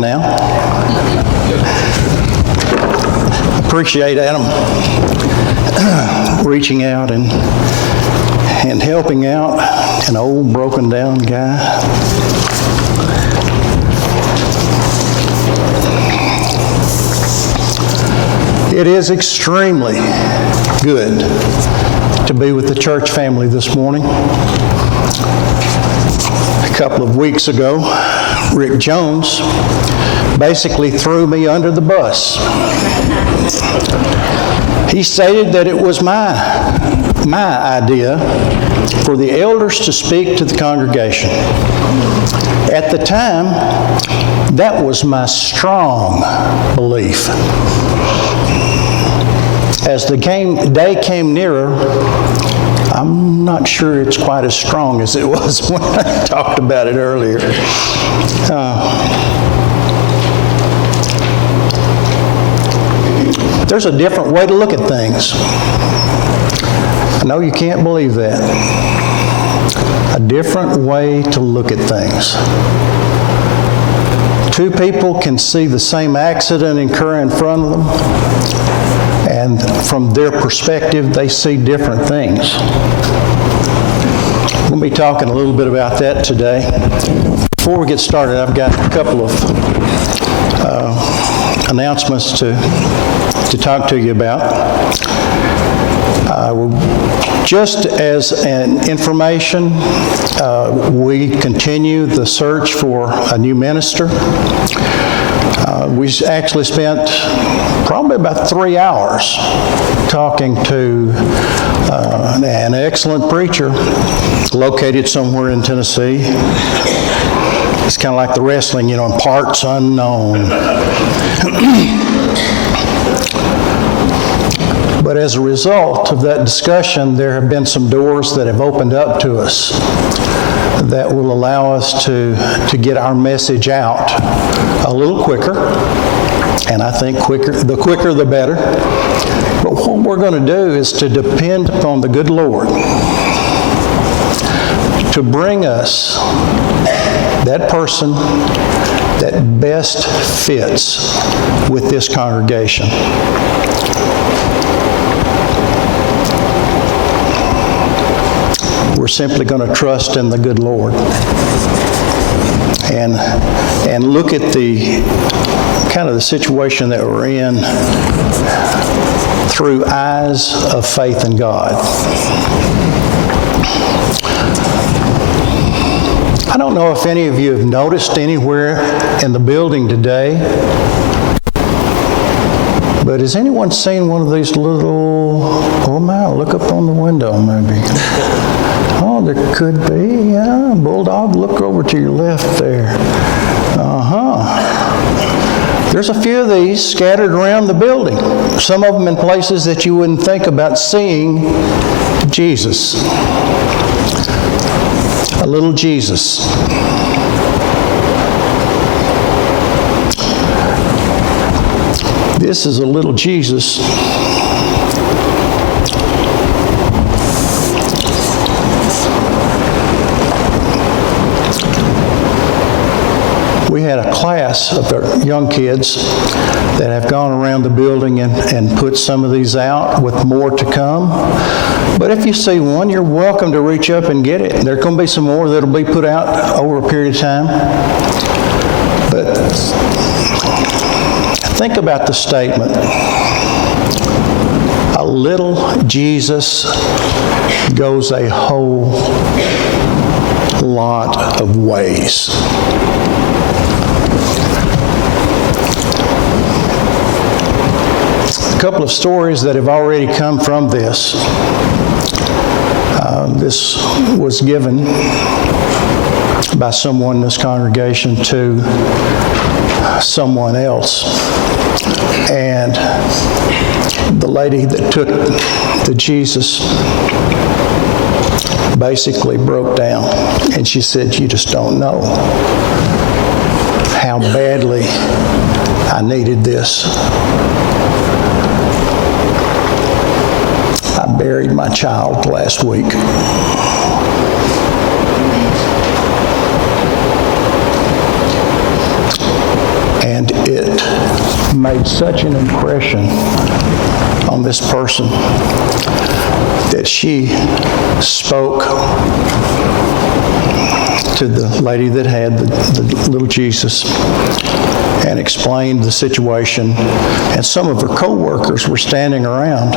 talking now. Appreciate Adam reaching out and helping out an old broken down guy. It is extremely good to be with the church family this morning. A couple of weeks ago, Rick Jones basically threw me under the bus. He stated that it was my idea for the elders to speak to the congregation. At the time, that was my strong belief. As the day came nearer, I'm not sure it's quite as strong as it was when I talked about it earlier. There's a different way to look at things. I know you can't believe that. A different way to look at things. Two people can see the same accident occur in front of them, and from their perspective, they see different things. We'll be talking a little bit about that today. Before we get started, I've got a couple of announcements to talk to you about. Just as an information, we continue the search for a new minister. We actually spent probably about 3 hours talking to an excellent preacher located somewhere in Tennessee. It's kind of like the wrestling, in parts unknown. But as a result of that discussion, there have been some doors that have opened up to us that will allow us to get our message out a little quicker. And I think the quicker the better. But what we're going to do is to depend upon the good Lord to bring us that person that best fits with this congregation. We're simply going to trust in the good Lord and look at the kind of the situation that we're in through eyes of faith in God. I don't know if any of you have noticed anywhere in the building today, but has anyone seen one of these little, look up on the window maybe. Oh, there could be, yeah, bulldog, look over to your left there. There's a few of these scattered around the building, some of them in places that you wouldn't think about seeing Jesus. A little Jesus. This is a little Jesus. We had a class of our young kids that have gone around the building and put some of these out, with more to come. But if you see one, you're welcome to reach up and get it. There are going to be some more that will be put out over a period of time. But think about the statement, a little Jesus goes a whole lot of ways. A couple of stories that have already come from this. This was given by someone in this congregation to someone else. And the lady that took the Jesus basically broke down. And she said, "You just don't know how badly I needed this. I buried my child last week. made such an impression on this person that she spoke to the lady that had the little Jesus and explained the situation. And some of her co-workers were standing around.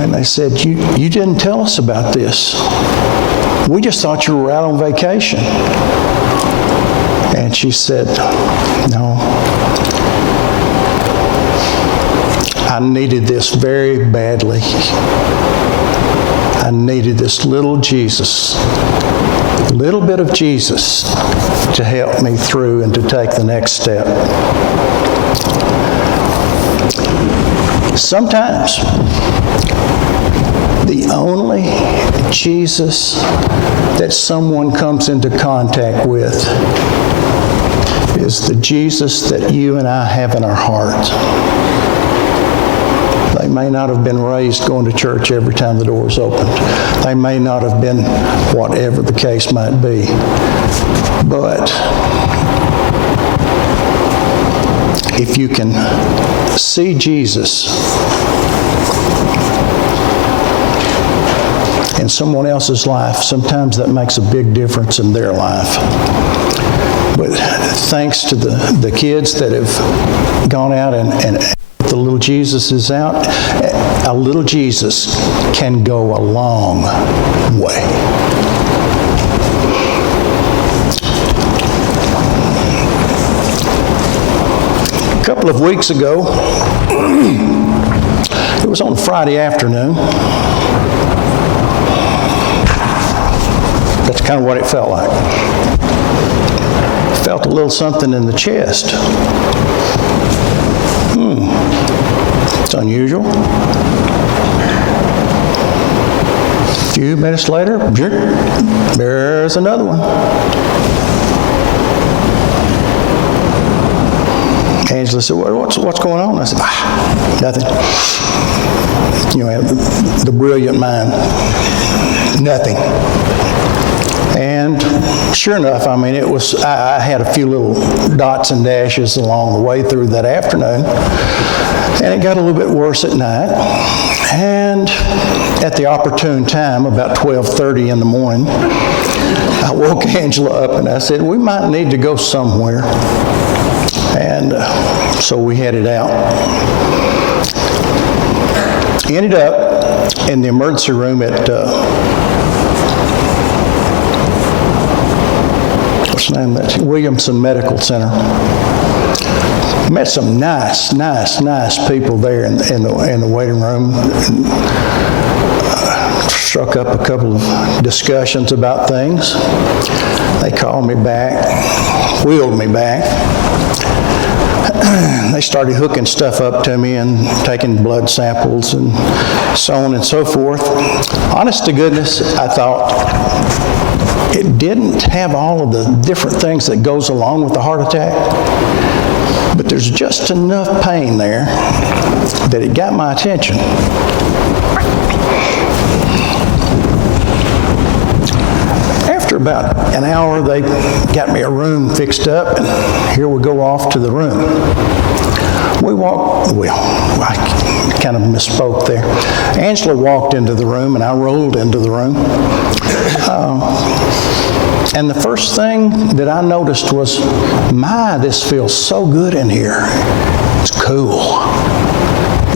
And they said, you didn't tell us about this. We just thought you were out on vacation. And she said, no. I needed this very badly. I needed this little Jesus, a little bit of Jesus to help me through and to take the next step. Sometimes the only Jesus that someone comes into contact with is the Jesus that you and I have in our heart. They may not have been raised going to church every time the doors opened. They may not have been whatever the case might be. But if you can see Jesus in someone else's life, sometimes that makes a big difference in their life. But thanks to the kids that have gone out and the little Jesus is out, a little Jesus can go a long way. A couple of weeks ago, it was on a Friday afternoon. That's kind of what it felt like. Felt a little something in the chest. It's unusual. A few minutes later, there's another one. Angela said, what's going on? I said, nothing. You know, the brilliant mind. Nothing. And sure enough, I mean, I had a few little dots and dashes along the way through that afternoon, and it got a little bit worse at night. And at the opportune time, about 12:30 in the morning, I woke Angela up and I said, we might need to go somewhere. And so we headed out. Ended up in the emergency room at what's the name of that? Williamson Medical Center. Met some nice people there in the waiting room. Struck up a couple of discussions about things. They called me back, wheeled me back. They started hooking stuff up to me and taking blood samples and so on and so forth. Honest to goodness, I thought it didn't have all of the different things that goes along with a heart attack, but there's just enough pain there that it got my attention. After about an hour, they got me a room fixed up, and here we go off to the room. I kind of misspoke there. Angela walked into the room, and I rolled into the room. And the first thing that I noticed was, this feels so good in here. It's cool.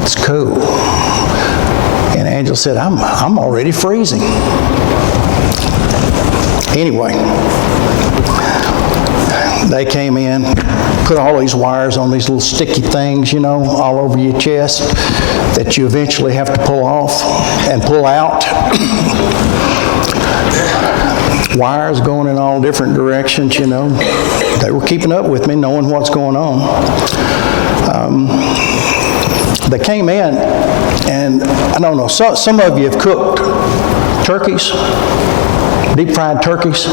It's cool. And Angela said, I'm already freezing. Anyway, they came in, put all these wires on these little sticky things, you know, all over your chest that you eventually have to pull off and pull out. Wires going in all different directions, you know. They were keeping up with me, knowing what's going on. They came in, and I don't know, some of you have cooked turkeys, deep-fried turkeys,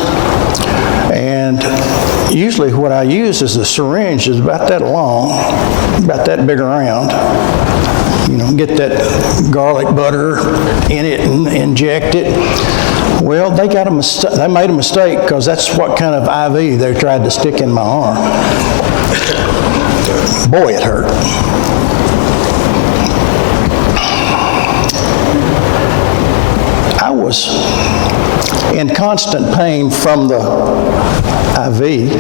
and usually what I use is a syringe is about that long, about that big around. You know, get that garlic butter in it and inject it. Well, they got a mistake. They made a mistake because that's what kind of IV they tried to stick in my arm. Boy, it hurt. I was in constant pain from the IV,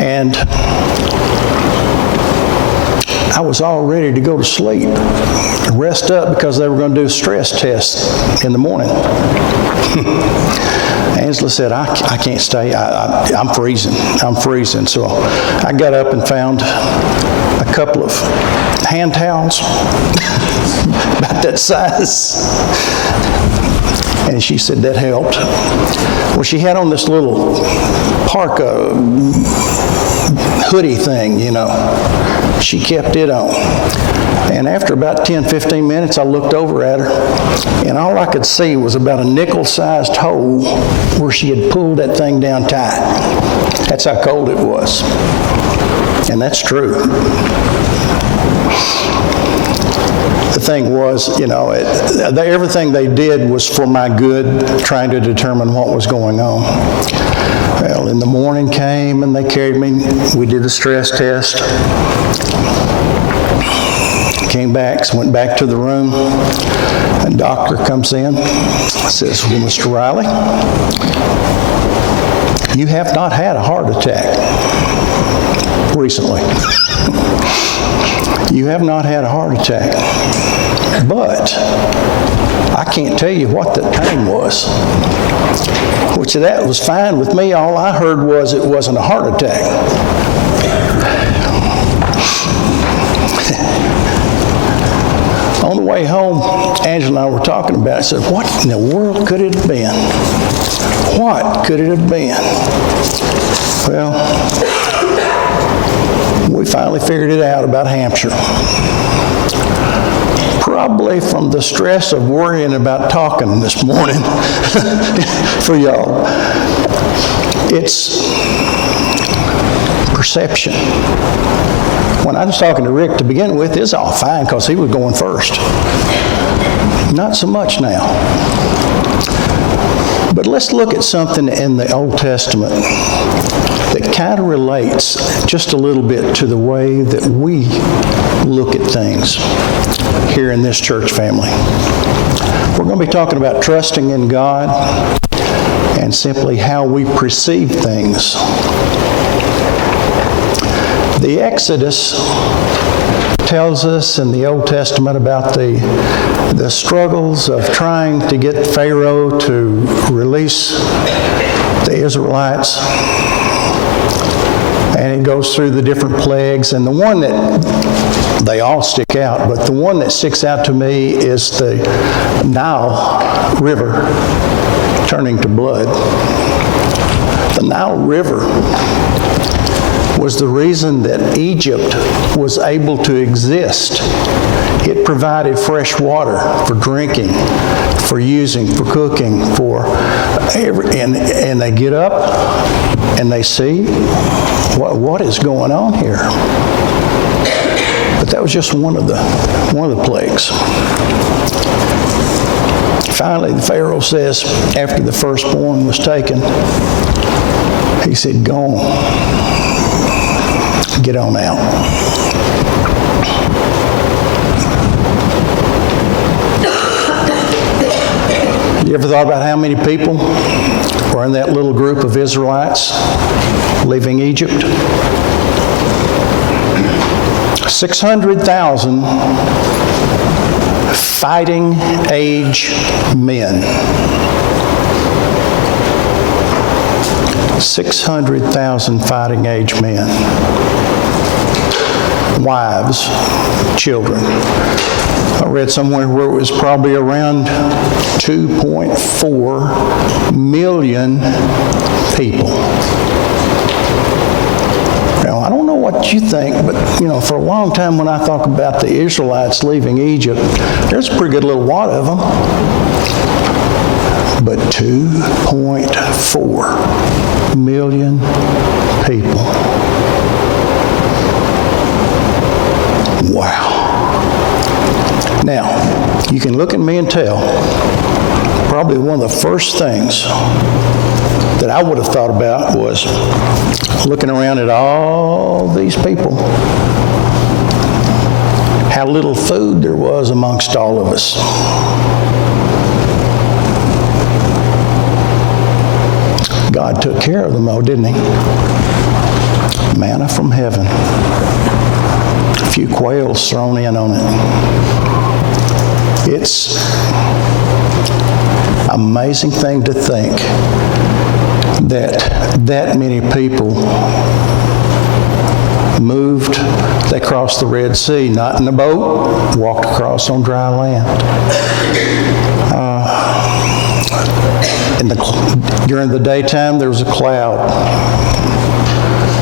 and I was all ready to go to sleep, rest up, because they were going to do a stress test in the morning. Angela said, I can't stay. I'm freezing. I'm freezing. So I got up and found a couple of hand towels about that size. And she said that helped. Well, she had on this little parka hoodie thing, you know. She kept it on. And after about 10, 15 minutes, I looked over at her, and all I could see was about a nickel-sized hole where she had pulled that thing down tight. That's how cold it was. And that's true. The thing was, you know, everything they did was for my good, trying to determine what was going on. Well, in the morning came and they carried me. We did the stress test. Came back, went back to the room. A doctor comes in, says, well, Mr. Riley, you have not had a heart attack recently. You have not had a heart attack. But I can't tell you what the pain was. Which that was fine with me. All I heard was it wasn't a heart attack. On the way home, Angela and I were talking about it. I said, what in the world could it have been? What could it have been? Well, we finally figured it out about Hampshire. Probably from the stress of worrying about talking this morning for y'all. It's perception. When I was talking to Rick to begin with, it's all fine because he was going first. Not so much now. But let's look at something in the Old Testament that kind of relates just a little bit to the way that we look at things here in this church family. We're going to be talking about trusting in God and simply how we perceive things. The Exodus tells us in the Old Testament about the struggles of trying to get Pharaoh to release the Israelites. And it goes through the different plagues. And the one that, they all stick out, but the one that sticks out to me is the Nile River turning to blood. The Nile River was the reason that Egypt was able to exist. It provided fresh water for drinking, for using, for cooking, and they get up and they see what is going on here. But that was just one of the plagues. Finally, the Pharaoh says, after the firstborn was taken, he said, "Go on. Get on out." You ever thought about how many people were in that little group of Israelites leaving Egypt? 600,000 fighting age men. 600,000 fighting age men. Wives, children. I read somewhere where it was probably around 2.4 million people. Now, I don't know what you think, but, for a long time when I talk about the Israelites leaving Egypt, there's a pretty good little wad of them. But 2.4 million people. Wow. Now, you can look at me and tell, probably one of the first things that I would have thought about was looking around at all these people, how little food there was amongst all of us. God took care of them, though, didn't he? Manna from heaven. A few quails thrown in on it. It's an amazing thing to think that many people moved. They crossed the Red Sea, not in a boat, walked across on dry land. During the daytime, there was a cloud.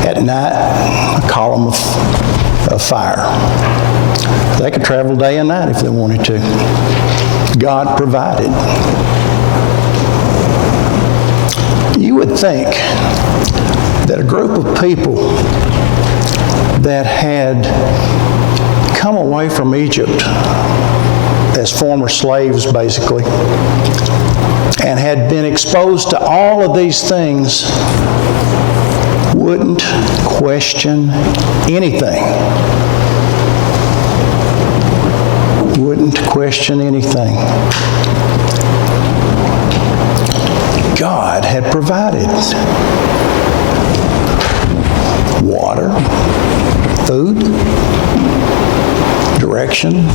At night, a column of fire. They could travel day and night if they wanted to. God provided. You would think that a group of people that had come away from Egypt as former slaves, basically, and had been exposed to all of these things, wouldn't question anything. Wouldn't question anything. God had provided water, food, direction,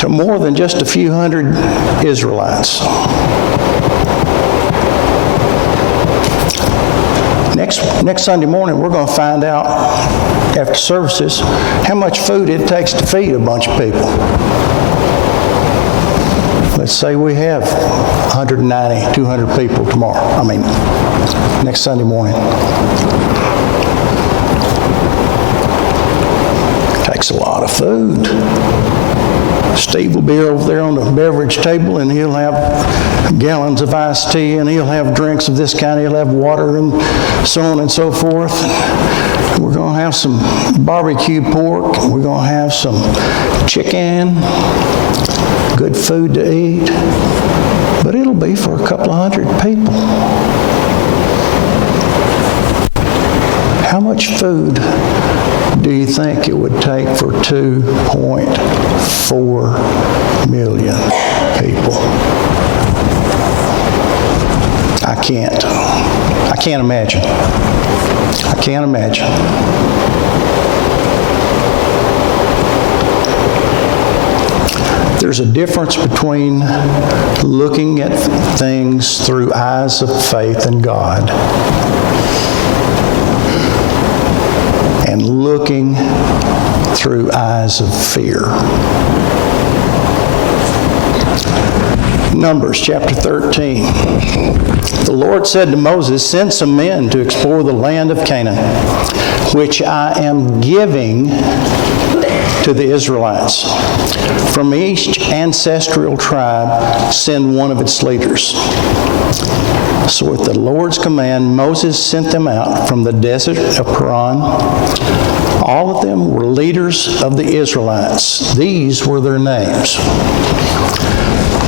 to more than just a few hundred Israelites. Next Sunday morning, we're going to find out, after services, how much food it takes to feed a bunch of people. Let's say we have 190, 200 people tomorrow. Next Sunday morning. Takes a lot of food. Steve will be over there on the beverage table, and he'll have gallons of iced tea, and he'll have drinks of this kind, he'll have water, and so on and so forth. And we're going to have some barbecue pork, and we're going to have some chicken, good food to eat, but it'll be for a couple of hundred people. How much food do you think it would take for 2.4 million people? I can't imagine. I can't imagine. There's a difference between looking at things through eyes of faith in God and looking through eyes of fear. Numbers chapter 13. The Lord said to Moses, "Send some men to explore the land of Canaan, which I am giving to the Israelites. From each ancestral tribe, send one of its leaders." So at the Lord's command, Moses sent them out from the desert of Paran. All of them were leaders of the Israelites. These were their names.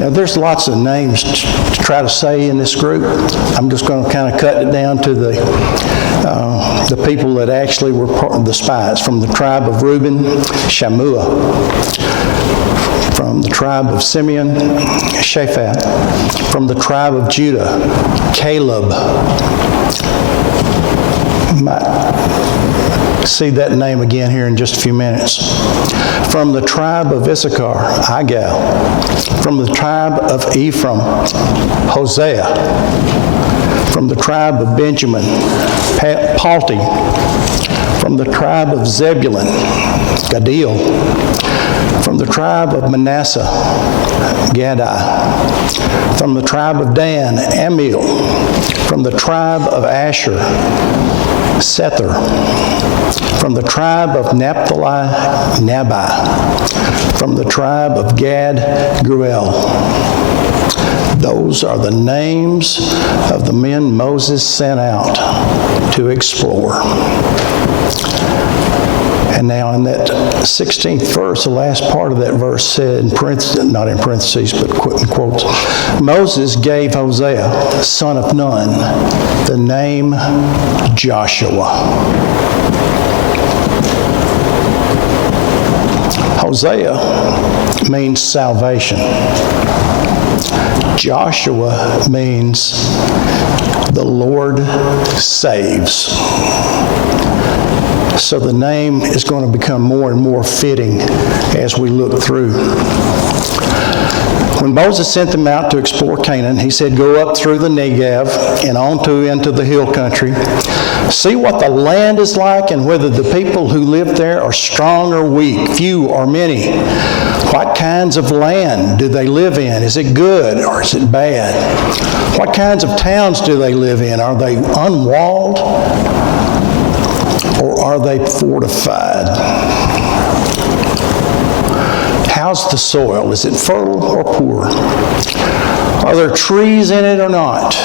Now, there's lots of names to try to say in this group. I'm just going to kind of cut it down to the people that actually were part of the spies. From the tribe of Reuben, Shammua. From the tribe of Simeon, Shaphat. From the tribe of Judah, Caleb. You might see that name again here in just a few minutes. From the tribe of Issachar, Igal. From the tribe of Ephraim, Hosea. From the tribe of Benjamin, Palti. From the tribe of Zebulun, Gadil. From the tribe of Manasseh, Gadai. From the tribe of Dan, Amiel. From the tribe of Asher, Sether. From the tribe of Naphtali, Nabai. From the tribe of Gad, Gruel. Those are the names of the men Moses sent out to explore. And now in that 16th verse, the last part of that verse said, not in parentheses, but in quotes, Moses gave Hosea, son of Nun, the name Joshua. Hosea means salvation. Joshua means the Lord saves. So the name is going to become more and more fitting as we look through. When Moses sent them out to explore Canaan, he said, go up through the Negev and on into the hill country. See what the land is like and whether the people who live there are strong or weak, few or many. What kinds of land do they live in? Is it good or is it bad? What kinds of towns do they live in? Are they unwalled or are they fortified? How's the soil? Is it fertile or poor? Are there trees in it or not?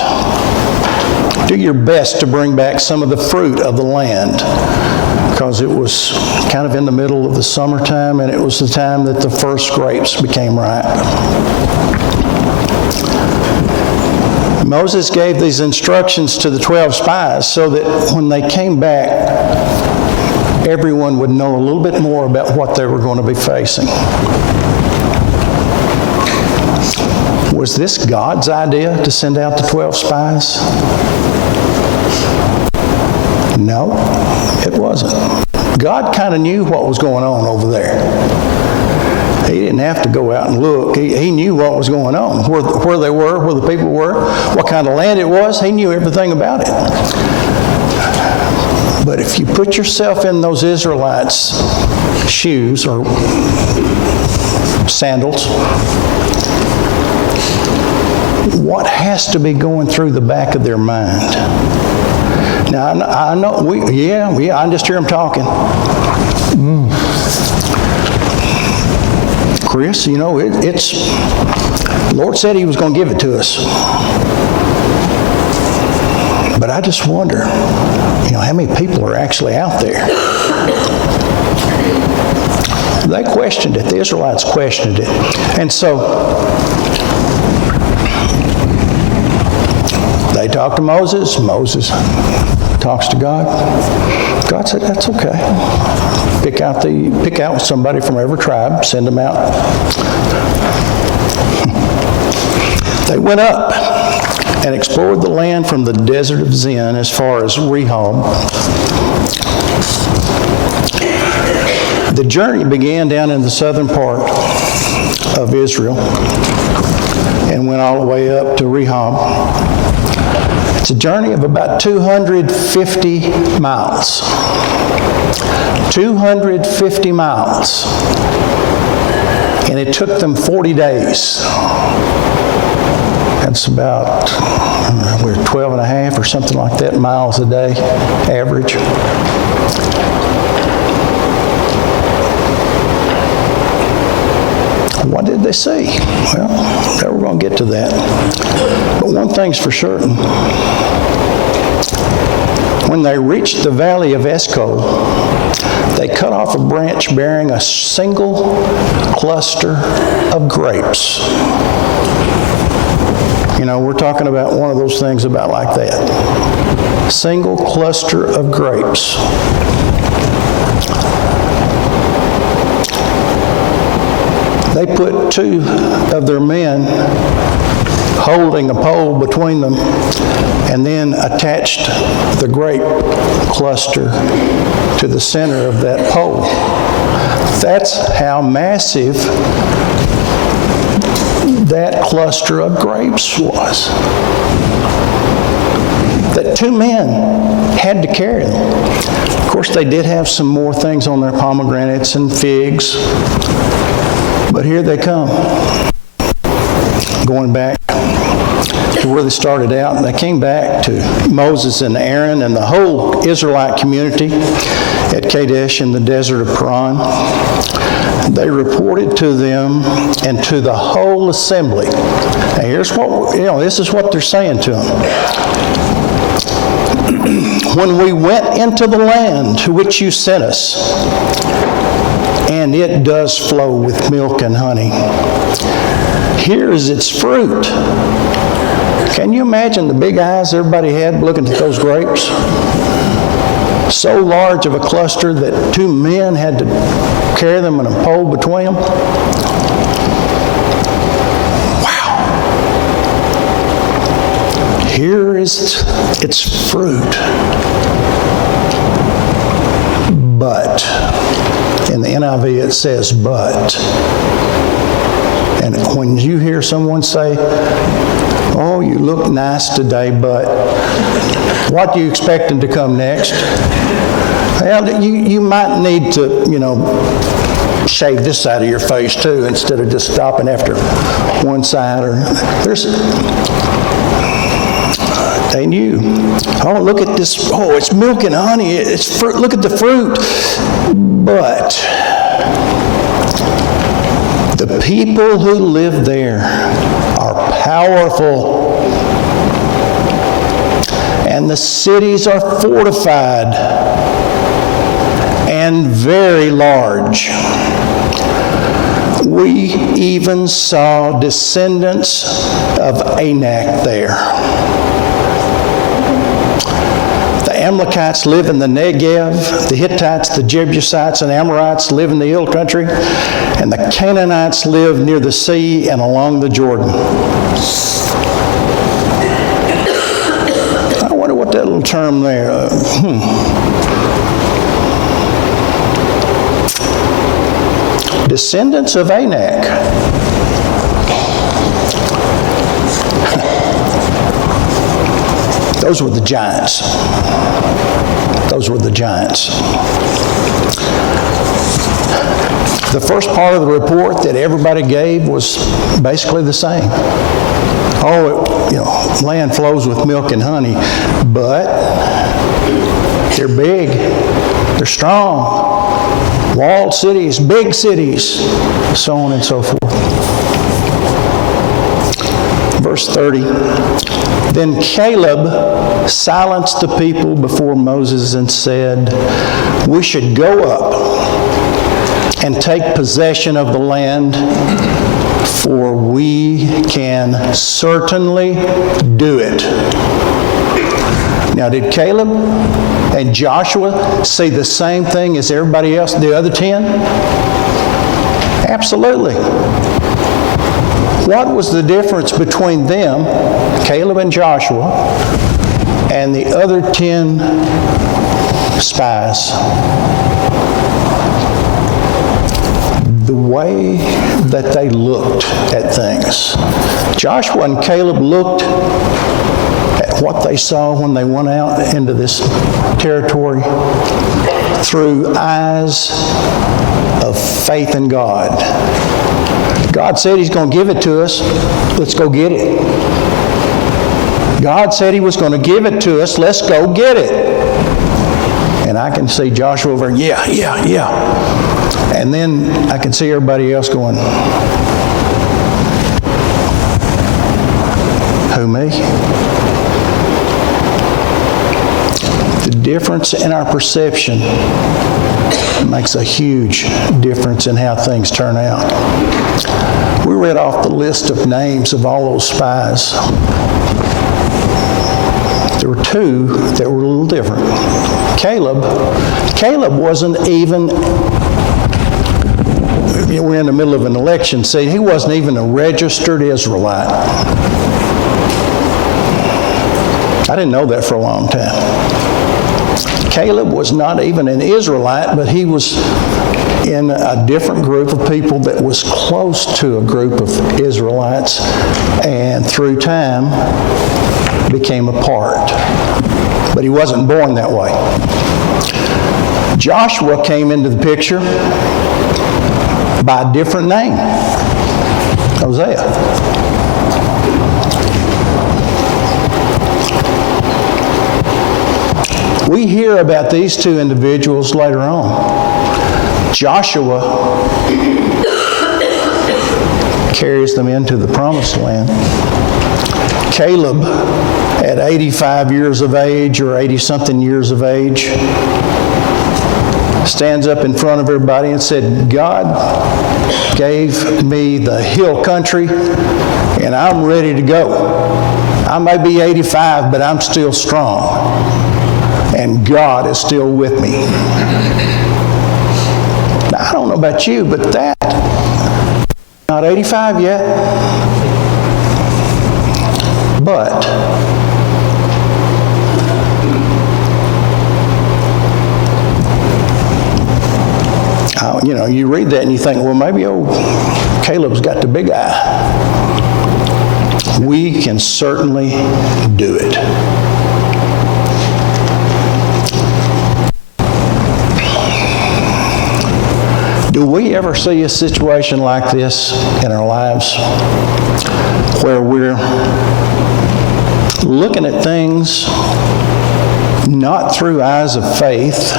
Do your best to bring back some of the fruit of the land, because it was kind of in the middle of the summertime and it was the time that the first grapes became ripe. Moses gave these instructions to the 12 spies so that when they came back, everyone would know a little bit more about what they were going to be facing. Was this God's idea to send out the 12 spies? No, it wasn't. God kind of knew what was going on over there. He didn't have to go out and look. He knew what was going on, where they were, where the people were, what kind of land it was. He knew everything about it. But if you put yourself in those Israelites' shoes or sandals, what has to be going through the back of their mind? Now, I know, I just hear them talking. Chris, the Lord said He was going to give it to us. But I just wonder, how many people are actually out there? They questioned it. The Israelites questioned it. And so they talked to Moses. Moses talks to God. God said, that's okay. Pick out somebody from every tribe, send them out. They went up and explored the land from the desert of Zin as far as Rehob. The journey began down in the southern part of Israel and went all the way up to Rehob. It's a journey of about 250 miles. 250 miles. And it took them 40 days. That's about 12 and a half or something like that miles a day, average. What did they see? Well, we're going to get to that. But one thing's for certain. When they reached the valley of Eshcol, they cut off a branch bearing a single cluster of grapes. We're talking about one of those things about like that. Single cluster of grapes. They put two of their men holding a pole between them and then attached the grape cluster to the center of that pole. That's how massive that cluster of grapes was. That two men had to carry them. Of course, they did have some more things on their pomegranates and figs. But here they come, going back to where they started out. And they came back to Moses and Aaron and the whole Israelite community at Kadesh in the desert of Paran. They reported to them and to the whole assembly. Now here's what, this is what they're saying to them. when we went into the land to which you sent us, and it does flow with milk and honey. Here is its fruit. Can you imagine the big eyes everybody had looking at those grapes? So large of a cluster that 2 men had to carry them in a pole between them. Wow. Here is its fruit. But, in the NIV it says, but. And when you hear someone say, oh, you look nice today, but what do you expect them to come next? Well, you might need to, shave this side of your face too, instead of just stopping after one side. They knew. Oh, look at this. Oh, it's milk and honey. It's fruit. Look at the fruit. But the people who live there are powerful, and the cities are fortified and very large. We even saw descendants of Anak there. The Amalekites live in the Negev, the Hittites, the Jebusites, and Amorites live in the hill country, and the Canaanites live near the sea and along the Jordan. I wonder what that little term there, Descendants of Anak. Those were the giants. Those were the giants. The first part of the report that everybody gave was basically the same. Oh, land flows with milk and honey, but they're big, they're strong, walled cities, big cities, so on and so forth. Verse 30, then Caleb silenced the people before Moses and said, we should go up and take possession of the land, for we can certainly do it. Now, did Caleb and Joshua say the same thing as everybody else, the other 10? Absolutely. What was the difference between them, Caleb and Joshua, and the other 10 spies? The way that they looked at things. Joshua and Caleb looked at what they saw when they went out into this territory through eyes of faith in God. God said He's going to give it to us. Let's go get it. God said He was going to give it to us. Let's go get it. And I can see Joshua over, yeah. And then I can see everybody else going, who, me? The difference in our perception makes a huge difference in how things turn out. We read off the list of names of all those spies. There were 2 that were a little different. Caleb wasn't even, we're in the middle of an election, see, he wasn't even a registered Israelite. I didn't know that for a long time. Caleb was not even an Israelite, but he was in a different group of people that was close to a group of Israelites, and through time became a part. But he wasn't born that way. Joshua came into the picture by a different name, Hosea. We hear about these 2 individuals later on. Joshua carries them into the promised land. Caleb, at 85 years of age or 80-something years of age, stands up in front of everybody and said, God gave me the hill country and I'm ready to go. I may be 85, but I'm still strong. And God is still with me. Now, I don't know about you, but that, not 85 yet, but you read that and you think, well, maybe old Caleb's got the big eye. We can certainly do it. Do we ever see a situation like this in our lives where we're looking at things not through eyes of faith,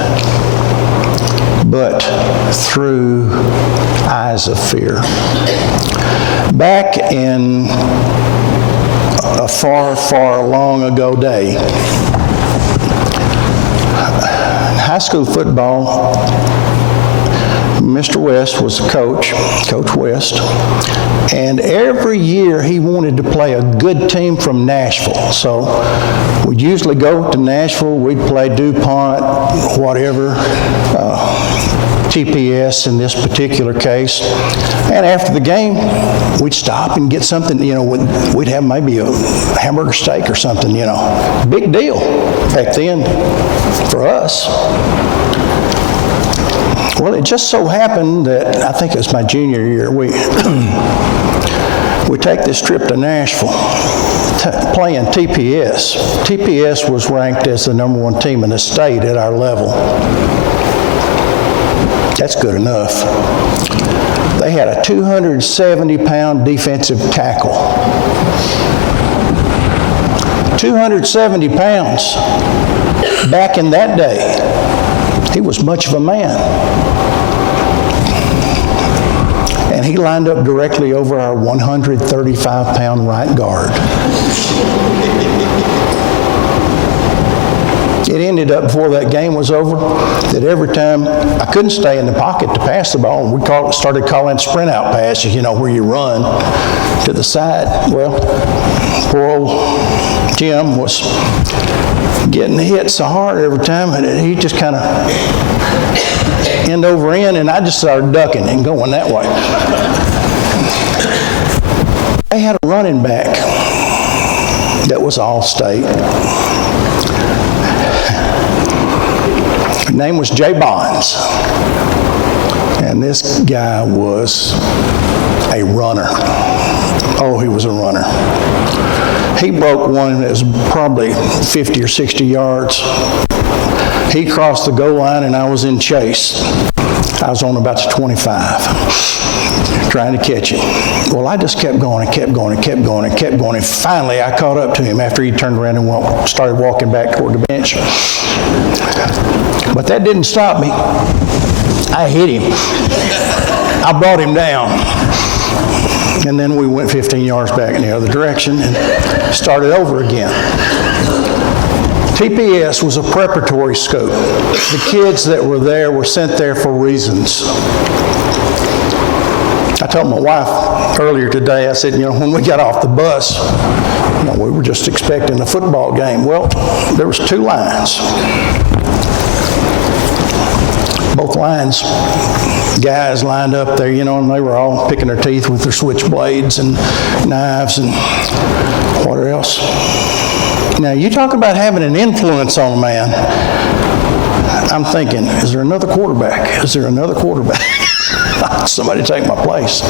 but through eyes of fear? Back in a far, far long ago day, high school football, Mr. West was the coach, Coach West, and every year he wanted to play a good team from Nashville. So we'd usually go to Nashville, we'd play DuPont, whatever, TPS in this particular case. And after the game, we'd stop and get something, we'd have maybe a hamburger steak or something, Big deal back then for us. Well, it just so happened that, I think it was my junior year, we take this trip to Nashville, playing TPS. TPS was ranked as the number one team in the state at our level. That's good enough. They had a 270-pound defensive tackle. 270 pounds. Back in that day, he was much of a man. And he lined up directly over our 135-pound right guard. It ended up before that game was over that every time I couldn't stay in the pocket to pass the ball, and we started calling sprint out passes, where you run to the side. Well, poor old Jim was getting hit so hard every time, and he just kind of end over end, and I just started ducking and going that way. They had a running back that was all-state. His name was Jay Bonds, and this guy was a runner. Oh, he was a runner. He broke one that was probably 50 or 60 yards. He crossed the goal line and I was in chase. I was on about the 25, trying to catch him. Well, I just kept going and kept going and kept going and kept going, and finally I caught up to him after he turned around and started walking back toward the bench. But that didn't stop me. I hit him. I brought him down. And then we went 15 yards back in the other direction and started over again. TPS was a preparatory scope. The kids that were there were sent there for reasons. I told my wife earlier today, I said, when we got off the bus, we were just expecting a football game. Well, there was two lines. Both lines, guys lined up there, and they were all picking their teeth with their switchblades and knives and what else. Now, you talk about having an influence on a man. I'm thinking, is there another quarterback? Is there another quarterback? Somebody take my place.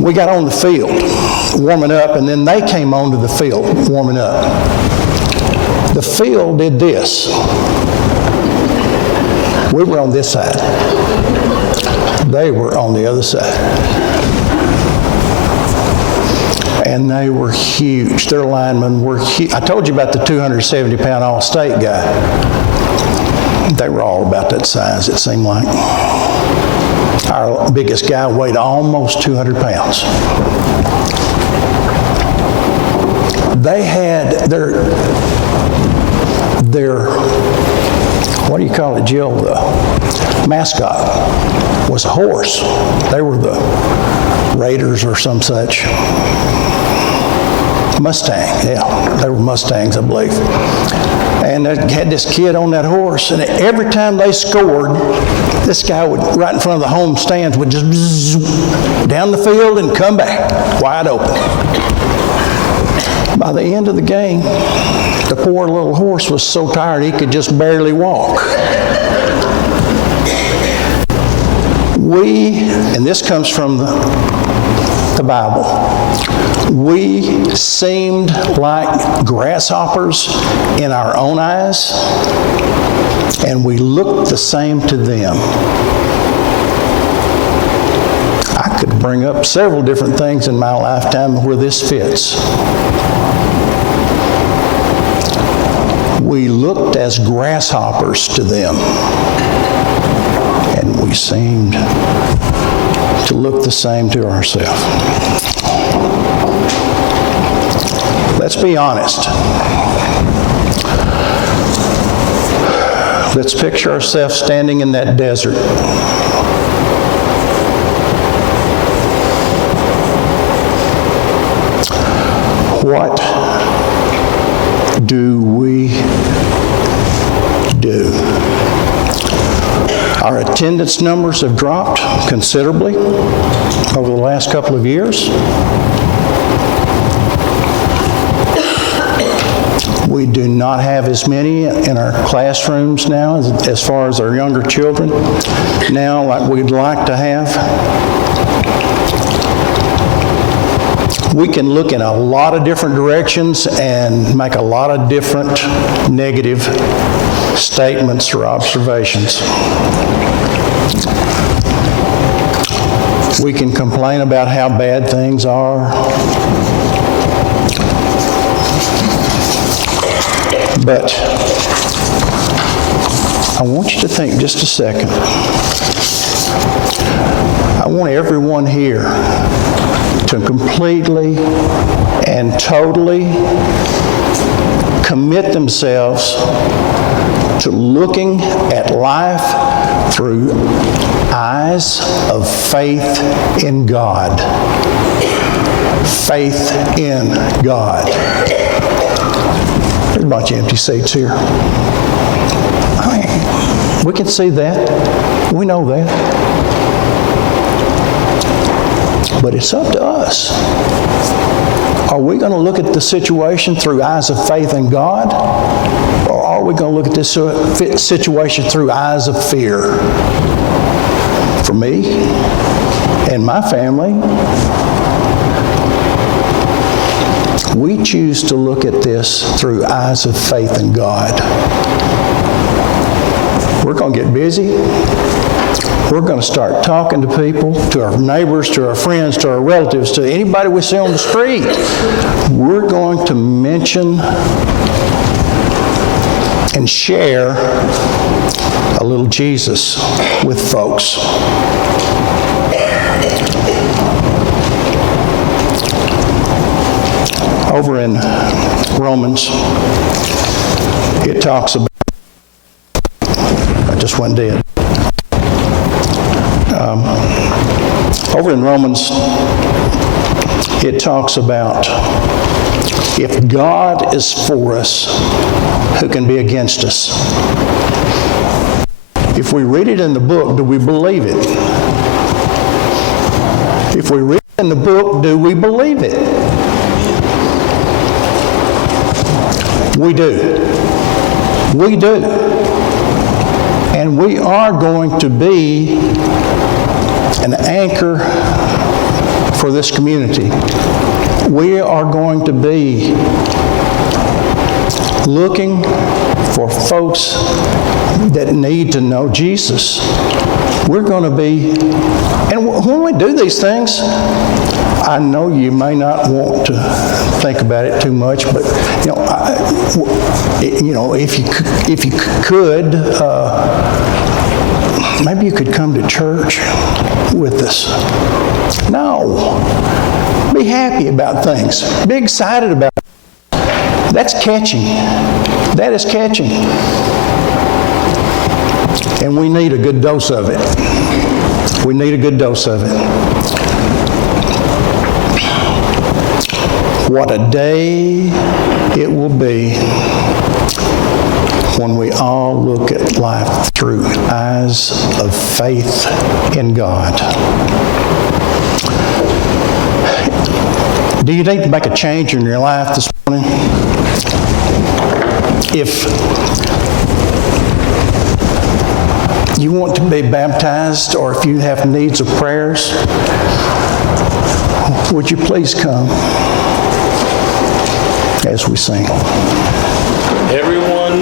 We got on the field, warming up, and then they came onto the field, warming up. The field did this. We were on this side. They were on the other side. And they were huge. Their linemen were huge. I told you about the 270-pound All-State guy. They were all about that size, it seemed like. Our biggest guy weighed almost 200 pounds. they had their what do you call it, Jill? The mascot was a horse. They were the Raiders or some such. Mustang, yeah. They were Mustangs, I believe. And they had this kid on that horse, and every time they scored, this guy would, right in front of the home stands, would just bzzz, down the field and come back, wide open. By the end of the game, the poor little horse was so tired he could just barely walk. And this comes from the Bible, we seemed like grasshoppers in our own eyes, and we looked the same to them. I could bring up several different things in my lifetime where this fits. We looked as grasshoppers to them, and we seemed to look the same to ourselves. Let's be honest. Let's picture ourselves standing in that desert. What do we do? Our attendance numbers have dropped considerably over the last couple of years. We do not have as many in our classrooms now as far as our younger children now like we'd like to have. We can look in a lot of different directions and make a lot of different negative statements or observations. We can complain about how bad things are. But I want you to think just a second. I want everyone here to completely and totally commit themselves to looking at life through eyes of faith in God. Faith in God. There's a bunch of empty seats here. We can see that. We know that. But it's up to us. Are we going to look at the situation through eyes of faith in God? Or are we going to look at this situation through eyes of fear? For me and my family, we choose to look at this through eyes of faith in God. We're going to get busy. We're going to start talking to people, to our neighbors, to our friends, to our relatives, to anybody we see on the street. We're going to mention and share a little Jesus with folks. Over in Romans, it talks about, I just went dead. Over in Romans, it talks about if God is for us, who can be against us? If we read it in the book, do we believe it? If we read it in the book, do we believe it? We do. We do. And we are going to be an anchor for this community. We are going to be looking for folks that need to know Jesus. We're going to be, and when we do these things, I know you may not want to think about it too much, but if you could, maybe you could come to church with us. No, be happy about things. Be excited about it. That's catching. That is catching. And we need a good dose of it. We need a good dose of it. What a day it will be when we all look at life through eyes of faith in God. Do you need to make a change in your life this morning? If you want to be baptized, or if you have needs of prayers, would you please come as we sing? Everyone